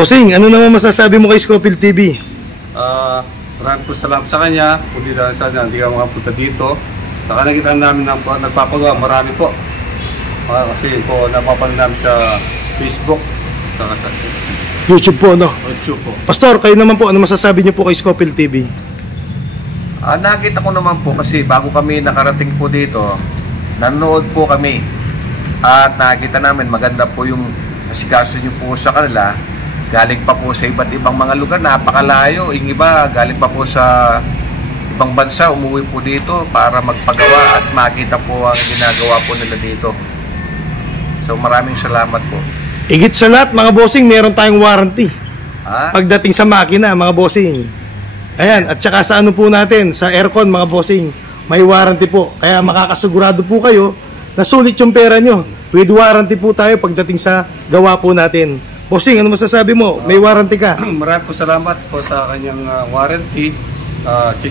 Bossing, ano naman masasabi mo kay Scofield TV? Maraming po salamat sa kanya. Kung di dahil sa kanya, hindi ka makapunta dito. Sa kanagitan namin na nagpapagawa, marami po. Kasi po napapanood namin sa Facebook, sa YouTube po, no? YouTube po. Pastor, kayo naman po, ano masasabi niyo po kay Scofield TV? Nakita ko naman po kasi bago kami nakarating po dito, nanonood po kami. At nakita namin maganda po yung asikaso niyo po sa kanila. Galing pa po sa iba't ibang mga lugar, napakalayo. Yung iba, galing pa po sa ibang bansa, umuwi po dito para magpagawa at makita po ang ginagawa po nila dito. So maraming salamat po. Higit sa lahat, mga bossing, meron tayong warranty. Pagdating sa makina, mga bossing. Ayan, at saka sa ano po natin, sa aircon, mga bossing, may warranty po. Kaya makakasigurado po kayo na sulit yung pera nyo. With warranty po tayo pagdating sa gawa po natin. Bossing, ano masasabi mo? May warranty ka? Maraming po salamat po sa kanyang warranty. 6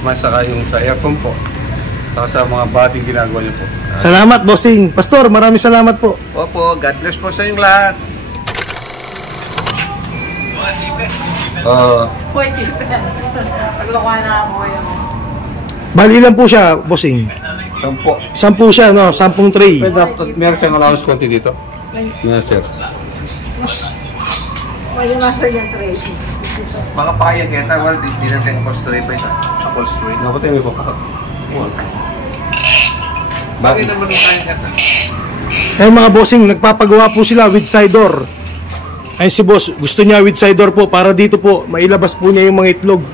months saka yung sa aircon po. Saka sa mga body ginagawa niyo po. Salamat, bossing. Pastor, maraming salamat po. Opo, God bless po sa inyong lahat. Bali lang po siya, bossing. 10. 10 siya, no? 10 tray. Meron siyang allowance konti dito. Meron sir. Pwede master yung tray. Mga payag kita, well, di natin upholstery pa ito. Upholstery. Nakapatay mo po kakak. Bakit naman yung payag kita? Eh mga bossing, nagpapagawa po sila with side door. Ay si boss, gusto niya with side door po para dito po, mailabas po niya yung mga itlog.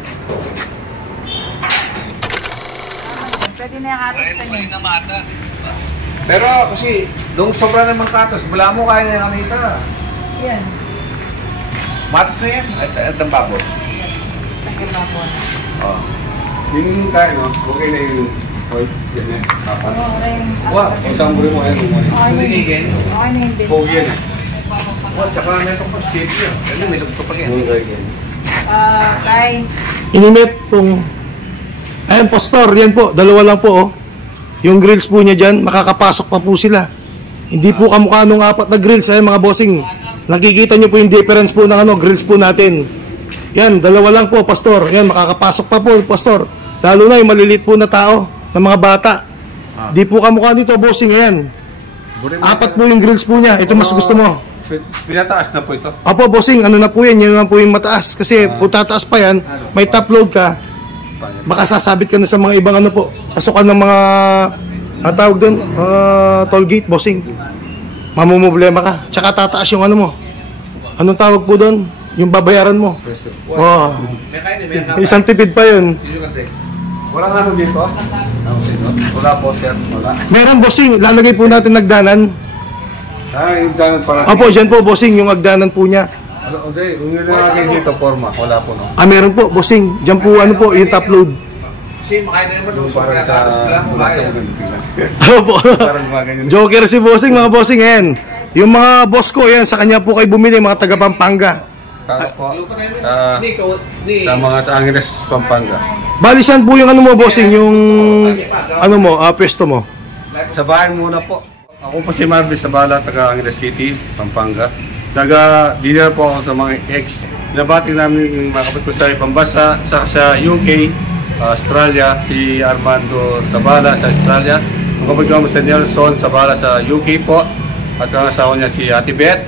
Pwede na yung atas ka niya. Pero kasi, nung sobra naman katos, wala mo kaya na kanita. Yan. Matos na yan. At ang babot. Sakit na po. Yung kaya no, okay na yung white yan eh. Okay. Wah, isang buri mo yan. Okay na Sinigin. Okay na yung bit. Pogi yan eh. Wah, tsaka na itong pag-shape yun. Ano, may lugto pa yan. Kay... Inimit tong... Ayan, pastor, yan po, dalawa lang po oh. Yung grills po niya dyan, makakapasok pa po sila. Hindi po kamukha nung 4 na grills, mga bossing. Nakikita nyo po yung difference po ng grills po natin. Yan, dalawa lang po, pastor. Yan, makakapasok pa po, pastor. Lalo na yung maliliit po na tao, ng mga bata. Di po kamukha nito, bossing, ayan. 4 po yung grills po niya. Ito mas gusto mo. Pinataas na po ito. Opo, bossing, ano na po yan? Yan naman po yung mataas. Kasi kung tataas pa yan, may top load ka. Baka sasabit ka na sa mga ibang po. Pasukan ng mga tawag doon, toll gate, bossing. Mamumblema ka. Tsaka tataas yung mo. Anong tawag po doon? Yung babayaran mo. Oh. Isang tipid pa yun. Walang ano dito? Wala po sir. Wala. Meron, bossing. Lalagay po natin nagdanan. Yung danan para. Opo, dyan po, bossing. Yung agdanan po niya. Okay, kung yung nilagay dito, forma. Wala po no? Meron po, bossing. Dyan po, po, yung top load. Kasi makain na naman Yung nung parang sa Opo. Joker si bossing, mga bossing. Ayan. Yung mga boss ko, yan, sa kanya po kayo bumili, mga taga Pampanga. Sa mga Angeles, Pampanga. Bali, saan po yung mo, bossing? Yung, pwesto mo? Sa bahay muna po. Ako po si Marvis Sabala, taga Angeles City, Pampanga. Dinner po ako sa mga ex. Nabating namin yung mga kapit ko sa ibang bansa, sa UK, Australia, si Armando Sabala sa Australia. Ang kapit ko sa Nelson Sabala sa UK po. At ang asawa niya si Ate Beth.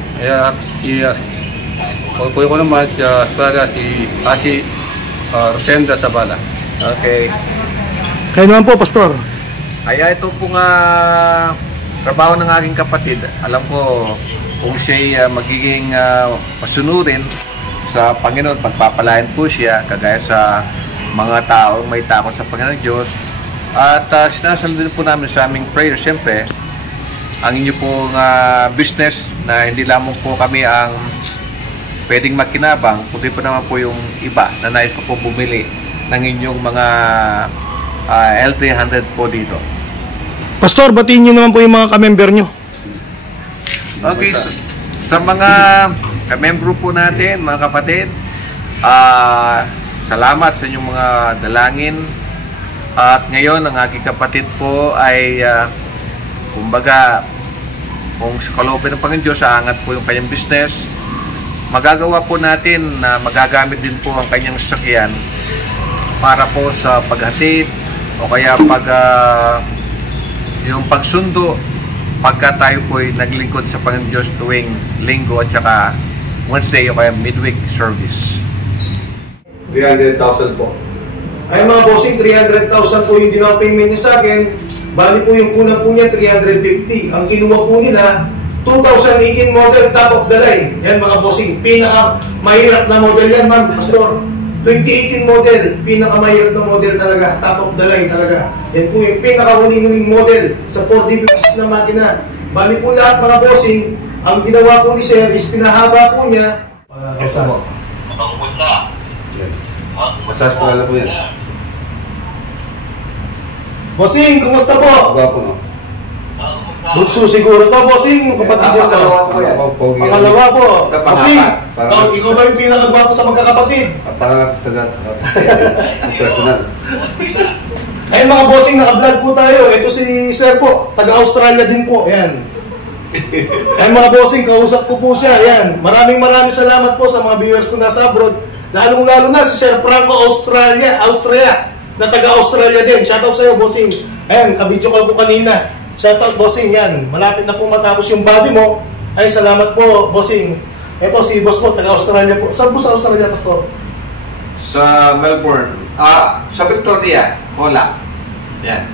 Puyo ko naman sa Australia, si Rosenda Sabala. Okay. Kayo naman po, pastor. Kaya ito pong trabaho ng aking kapatid. Alam ko kung siya'y magiging masunurin sa Panginoon, pagpapalain po siya, kagaya sa mga tao may takot sa Panginoon Diyos. At sinasabi po namin sa aming prayer, siyempre, ang inyo pong business na hindi lamang po kami ang pwedeng makinabang, kundi po naman po yung iba na nais po bumili ng inyong mga L300 po dito. Pastor, batiin nyo naman po yung mga kamember nyo. Okay, sa mga kamembro po natin, mga kapatid, salamat sa inyong mga dalangin. At ngayon, ang aking kapatid po ay, kumbaga, kung sa kalooban ng Panginoon Diyos, aangat po yung kanyang business. magagawa po natin na magagamit din po ang kanyang sasakyan para po sa paghatid o kaya yung pagsundo pagka tayo po ay naglingkod sa Panginoon Diyos tuwing linggo at saka Wednesday o kaya midweek service. 300,000 po. Ay mga bossing, 300,000 po yung ginawa payment niya sa akin. Bali po yung kulang po niya 350. Ang kinuha po nila 2018 model, top of the line. Yan mga bossing, pinaka mahirap na model yan, ma'am, pastor. 2018 model, pinaka mahirap na model talaga, top of the line talaga. Yan po yung pinaka huling model sa 4D na makina. Bali po lahat mga bossing, ang ginawa po ni Sir is pinahaba po niya. Ito po. Masas po lang po yan. Bossing, kumusta po? Gwapo no? Butsu siguro to, bossing, kapatid ko. Pangalawa po. Bossing, ikaw ba yung pinakagwapo sa magkakapatid? Personal. Ayun mga bossing, naka-vlog po tayo. Ito si Sir po, taga-Australia din po. Ayan. Ayun mga bossing, kausap ko po siya. Ayan. Maraming salamat po sa mga viewers ko nasa abroad. Lalong-lalo na si Sir Franco Austria, na taga-Australia din. Shoutout sa iyo, bossing. Ayan, kabidyo ko kanina. Shoutout, bossing, yan. Malapit na po matapos yung body mo. Ay, salamat po, bossing. Ito, si boss po, taga-Australia po. Saan po sa Australia, pastor? Sa Melbourne. Sa Victoria. Wala. Yan.